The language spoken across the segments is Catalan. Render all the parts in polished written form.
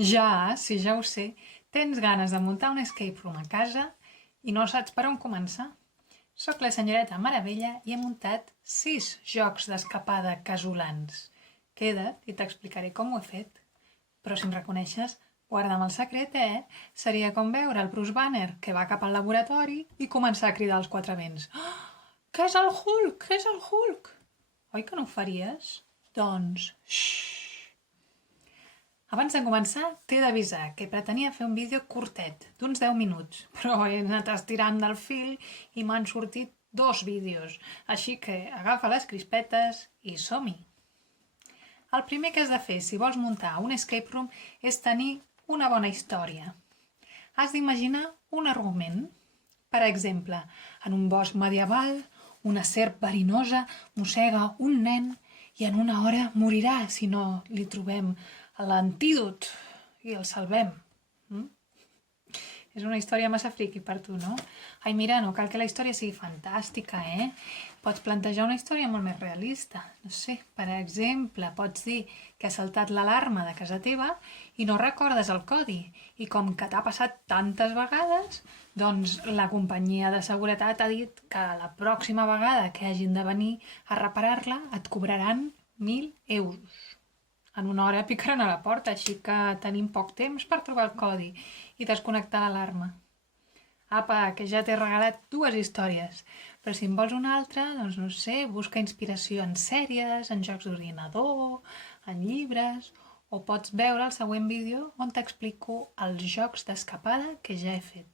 Ja, sí, ja ho sé. Tens ganes de muntar un escape room a casa i no saps per on començar. Soc la senyoreta Meravella i he muntat 6 jocs d'escapada casolans. Queda't i t'explicaré com ho he fet. Però si em reconeixes, guarda'm el secret, eh? Seria com veure el Bruce Banner que va cap al laboratori i començar a cridar als quatre vents. Oh, què és el Hulk? Què és el Hulk? Oi que no ho faries? Doncs, xxxt. Abans de començar, t'he d'avisar que pretenia fer un vídeo curtet, d'uns 10 minuts, però he anat estirant del fil i m'han sortit 2 vídeos, així que agafa les crispetes i som-hi! El primer que has de fer si vols muntar un escape room és tenir una bona història. Has d'imaginar un argument. Per exemple, en un bosc medieval, una serp verinosa mossega un nen i en una hora morirà si no li trobem l'antídot i el salvem. És una història massa friqui per tu, no? Ai, mira, no cal que la història sigui fantàstica, eh? Pots plantejar una història molt més realista. No sé, per exemple, pots dir que has saltat l'alarma de casa teva i no recordes el codi. I com que t'ha passat tantes vegades, doncs la companyia de seguretat ha dit que la pròxima vegada que hagin de venir a reparar-la et cobraran 1.000 euros. En una hora picaran a la porta, així que tenim poc temps per trobar el codi i desconnectar l'alarma. Apa, que ja t'he regalat 2 històries, però si en vols una altra, doncs no sé, busca inspiració en sèries, en jocs d'ordinador, en llibres, o pots veure el següent vídeo on t'explico els jocs d'escapada que ja he fet.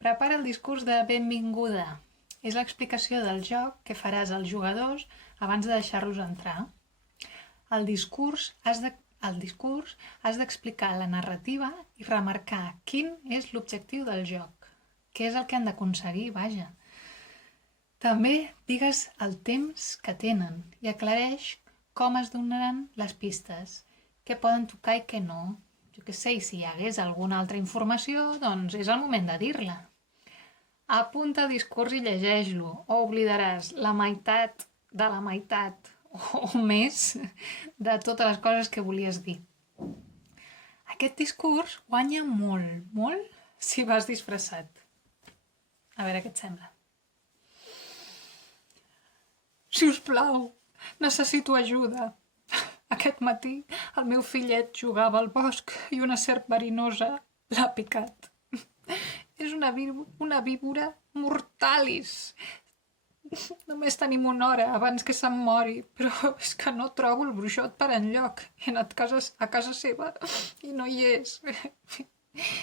Prepara el discurs de benvinguda. És l'explicació del joc que faràs als jugadors abans de deixar-los entrar. Al discurs has d'explicar la narrativa i remarcar quin és l'objectiu del joc, què és el que han d'aconseguir, vaja. També digues el temps que tenen i aclareix com es donaran les pistes, què poden tocar i què no. Jo què sé, i si hi hagués alguna altra informació, doncs és el moment de dir-la. Apunta el discurs i llegeix-lo, o oblidaràs la meitat de la meitat o més de totes les coses que volies dir. Aquest discurs guanya molt, molt si vas disfressat. A veure què et sembla. Si us plau, necessito ajuda. Aquest matí el meu fillet jugava al bosc i una serp verinosa l'ha picat. És una víbora mortalis. Només tenim una hora abans que se'm mori, però és que no trobo el bruixot per enlloc. He anat a casa seva i no hi és.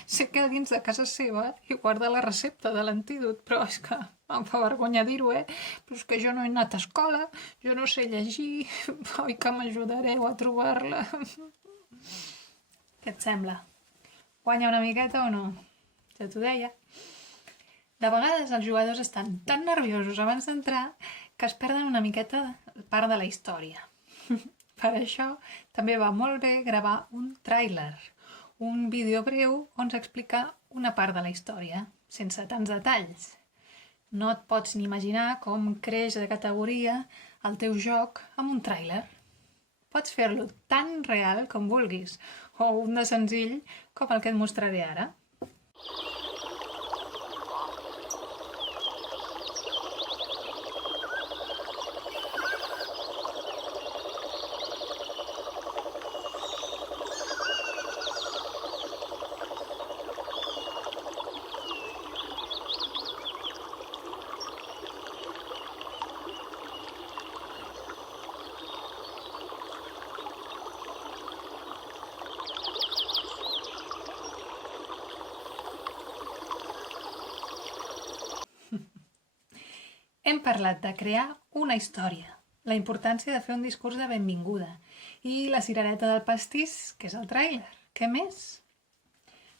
Sé que a dins de casa seva hi guarda la recepta de l'antídot, però és que em fa vergonya dir-ho, Però és que jo no he anat a escola, jo no sé llegir, oi que m'ajudareu a trobar-la? Què et sembla? Guanya una miqueta o no? Ja t'ho deia. De vegades els jugadors estan tan nerviosos abans d'entrar que es perden una miqueta part de la història. Per això també va molt bé gravar un tràiler, un vídeo breu on s'explica una part de la història, sense tants detalls. No et pots ni imaginar com creix de categoria el teu joc amb un tràiler. Pots fer-lo tan real com vulguis, o un de senzill com el que et mostraré ara. Hem parlat de crear una història, la importància de fer un discurs de benvinguda i la cirereta del pastís, que és el tràiler. Què més?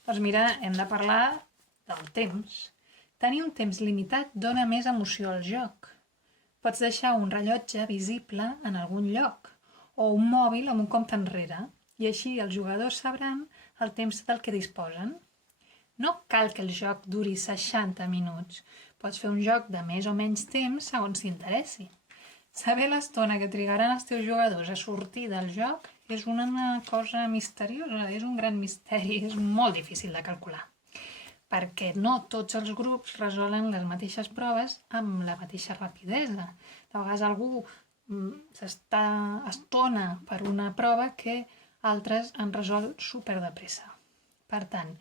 Doncs mira, hem de parlar del temps. Tenir un temps limitat dona més emoció al joc. Pots deixar un rellotge visible en algun lloc o un mòbil amb un compte enrere i així els jugadors sabran el temps del que disposen. No cal que el joc duri 60 minuts. Pots fer un joc de més o menys temps segons t'interessi. Saber l'estona que trigaran els teus jugadors a sortir del joc és una cosa misteriosa, és un gran misteri, és molt difícil de calcular. Perquè no tots els grups resolen les mateixes proves amb la mateixa rapidesa. De vegades algú estona per una prova que altres han resolt super de pressa. Per tant,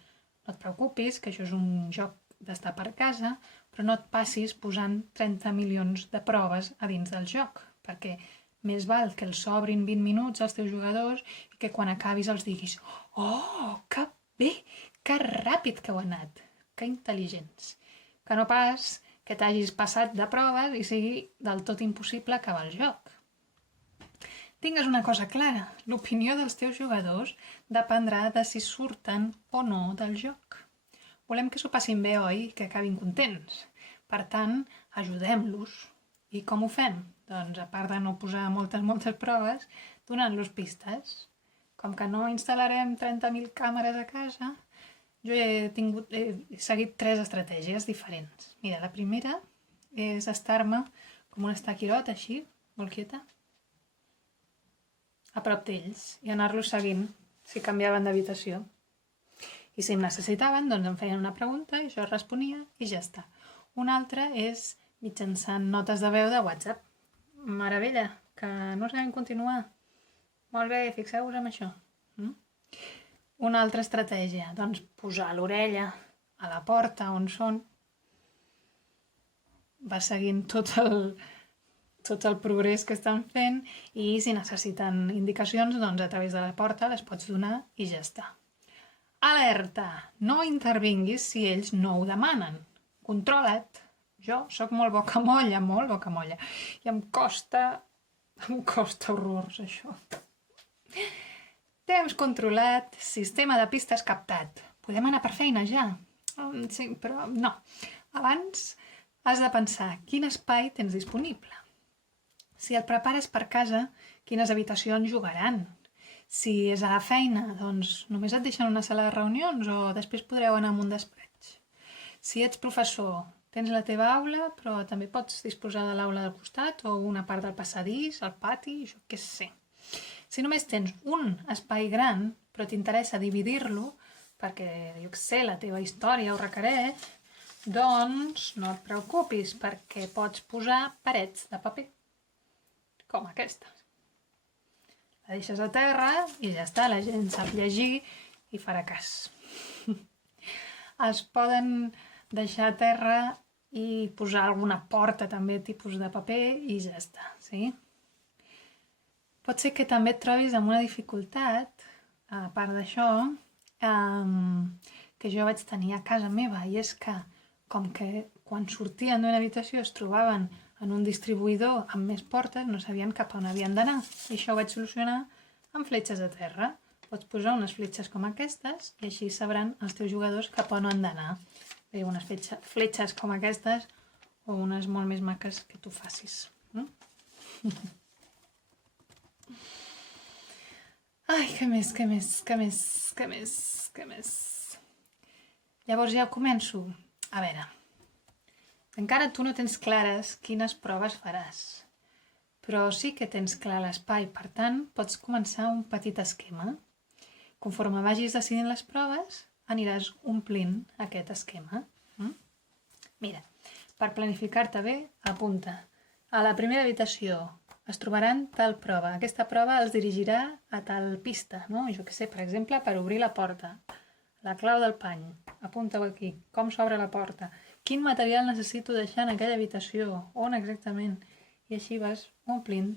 no et preocupis, que això és un joc d'estar per casa, però no et passis posant 30 milions de proves a dins del joc, perquè més val que els sobrin 20 minuts als teus jugadors i que quan acabis els diguis «Oh, que bé, que ràpid que heu anat, que intel·ligents!» Que no pas que t'hagis passat de proves i sigui del tot impossible acabar el joc. Tingues una cosa clara, l'opinió dels teus jugadors dependrà de si surten o no del joc. Volem que s'ho passin bé, oi? Que acabin contents. Per tant, ajudem-los. I com ho fem? Doncs, a part de no posar moltes proves, donant-los pistes. Com que no instal·larem 30.000 càmeres a casa, jo he seguit 3 estratègies diferents. Mira, la primera és estar-me com un estaquirot, així, molt quieta, a prop d'ells i anar-los seguint si canviaven d'habitació. I si em necessitaven, doncs em feien una pregunta i jo responia i ja està. Una altra és mitjançant notes de veu de WhatsApp. Meravella, que no sabem continuar. Molt bé, fixeu-vos en això. Una altra estratègia, doncs posar l'orella a la porta on són. Va seguint tot el progrés que estan fent i si necessiten indicacions, doncs a través de la porta les pots donar i ja està. Alerta! No intervinguis si ells no ho demanen. Controla't. Jo sóc molt bocamolla, i em costa horrors, això. Temps controlat, sistema de pistes captat. Podem anar per feina ja? Sí, però no. Abans has de pensar quin espai tens disponible. Si el prepares per casa, quines habitacions jugaran? Si és a la feina, doncs només et deixen una sala de reunions o després podreu anar a un despatx. Si ets professor, tens la teva aula, però també pots disposar de l'aula del costat o una part del passadís, el pati, jo què sé. Si només tens un espai gran, però t'interessa dividir-lo, perquè, jo què sé, la teva història ho requereix, doncs no et preocupis, perquè pots posar parets de paper, com aquesta. La deixes a terra i ja està, la gent sap llegir i farà cas. Es poden deixar a terra i posar alguna porta també tipus de paper i ja està, sí? Pot ser que també et trobis amb una dificultat, a part d'això, que jo vaig tenir a casa meva, i és que, com que quan sortien d'una habitació es trobaven en un distribuïdor amb més portes, no sabien cap on havien d'anar. I això ho vaig solucionar amb fletxes a terra. Pots posar unes fletxes com aquestes i així sabran els teus jugadors cap on han d'anar. Bé, unes fletxes com aquestes o unes molt més maques que tu facis. Ai, què més? Llavors ja començo. A veure, encara tu no tens clares quines proves faràs, però sí que tens clar l'espai, per tant, pots començar un petit esquema. Conforme vagis decidint les proves, aniràs omplint aquest esquema. Mira, per planificar-te bé, apunta. A la primera habitació es trobaran tal prova. Aquesta prova els dirigirà a tal pista, no? Jo què sé, per exemple, per obrir la porta. La clau del pany. Apunta-ho aquí. Com s'obre la porta. Quin material necessito deixar en aquella habitació? On exactament? I així vas omplint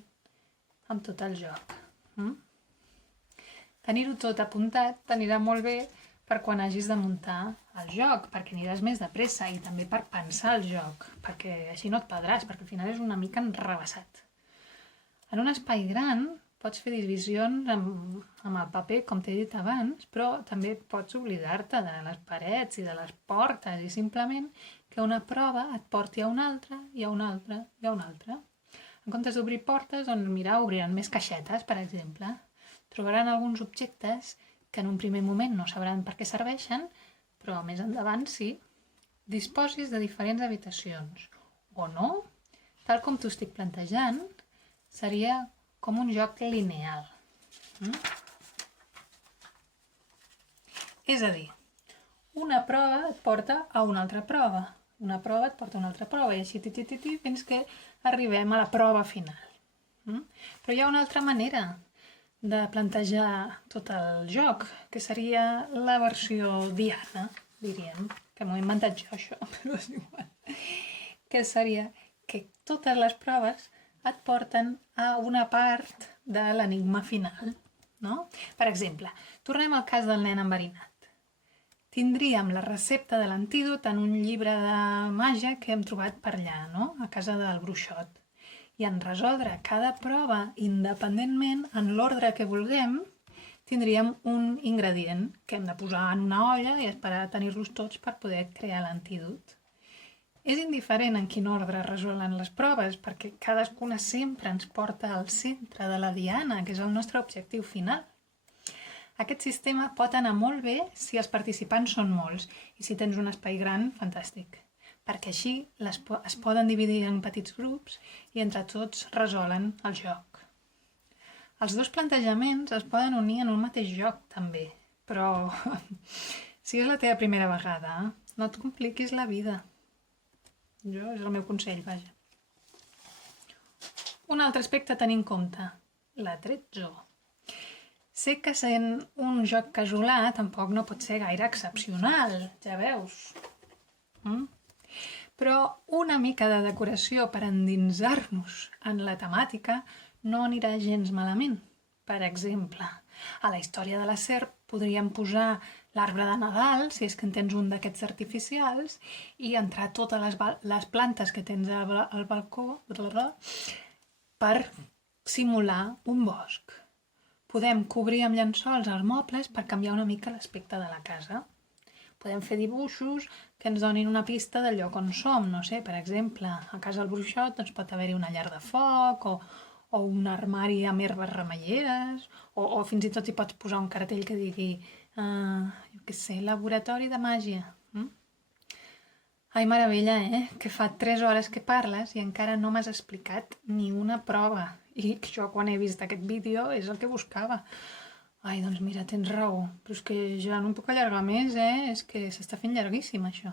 amb tot el joc. Tenir-ho tot apuntat t'anirà molt bé per quan hagis de muntar el joc, perquè aniràs més de pressa i també per pensar el joc, perquè així no et perdràs, perquè al final és una mica enrevessat. En un espai gran pots fer divisions amb el paper, com t'he dit abans, però també pots oblidar-te de les parets i de les portes i simplement que una prova et porti a una altra i a una altra i a una altra. En comptes d'obrir portes, doncs mira, obriran més caixetes, per exemple. Trobaran alguns objectes que en un primer moment no sabran per què serveixen, però més endavant sí. Disposis de diferents habitacions, o no, tal com t'ho estic plantejant, seria com un joc lineal. És a dir, una prova et porta a una altra prova, una prova et porta a una altra prova, i així fins que arribem a la prova final. Però hi ha una altra manera de plantejar tot el joc, que seria la versió diana, diríem, que m'ho he inventat jo, això, però és igual. Que seria que totes les proves et porten a una part de l'enigma final, no? Per exemple, tornem al cas del nen enverinat. Tindríem la recepta de l'antídot en un llibre de màgia que hem trobat per allà, no? A casa del bruixot. I en resoldre cada prova independentment, en l'ordre que vulguem, tindríem un ingredient que hem de posar en una olla i esperar a tenir-los tots per poder crear l'antídot. És indiferent en quin ordre resolen les proves, perquè cadascuna sempre ens porta al centre de la diana, que és el nostre objectiu final. Aquest sistema pot anar molt bé si els participants són molts, i si tens un espai gran, fantàstic, perquè així es poden dividir en petits grups i entre tots resolen el joc. Els dos plantejaments es poden unir en un mateix joc, també, però si és la teva primera vegada, no et compliquis la vida. Jo, és el meu consell, vaja. Un altre aspecte a tenir en compte, l'atrezzo. Sé que sent un joc casolà tampoc no pot ser gaire excepcional, ja veus. Però una mica de decoració per endinsar-nos en la temàtica no anirà gens malament. Per exemple, a la història de la serp podríem posar l'arbre de Nadal, si és que en tens un d'aquests artificials, i entrar totes les plantes que tens al balcó per simular un bosc. Podem cobrir amb llençols els mobles per canviar una mica l'aspecte de la casa. Podem fer dibuixos que ens donin una pista del lloc on som. No sé, per exemple, a casa del bruixot doncs pot haver-hi una llar de foc o un armari amb herbes remeieres o fins i tot hi pots posar un cartell que digui jo què sé, laboratori de màgia. Ai, meravella, que fa 3 hores que parles i encara no m'has explicat ni una prova. I jo quan he vist aquest vídeo és el que buscava. Ai, doncs mira, tens raó, però és que ja no em puc allargar més, és que s'està fent llarguíssim això.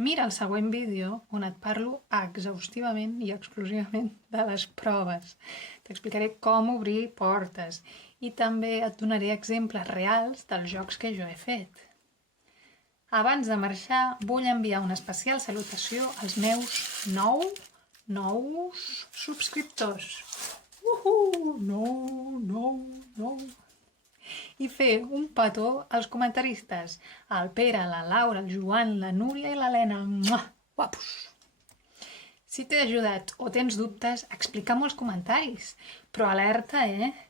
Mira el següent vídeo on et parlo exhaustivament i exclusivament de les proves. T'explicaré com obrir portes i també et donaré exemples reals dels jocs que jo he fet. Abans de marxar, vull enviar una especial salutació als meus nous subscriptors. I fer un petó als comentaristes, al Pere, la Laura, el Joan, la Núria i l'Helena. Guapos! Si t'he ajudat o tens dubtes, explica-m'ho als comentaris. Però alerta,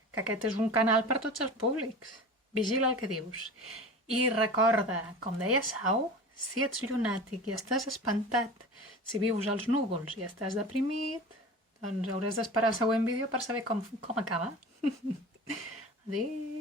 que aquest és un canal per tots els públics. Vigila el que dius. I recorda, com deia Sau, si ets llunàtic i estàs espantat, si vius als núvols i estàs deprimit, doncs hauràs d'esperar el següent vídeo per saber com acaba. Adéu!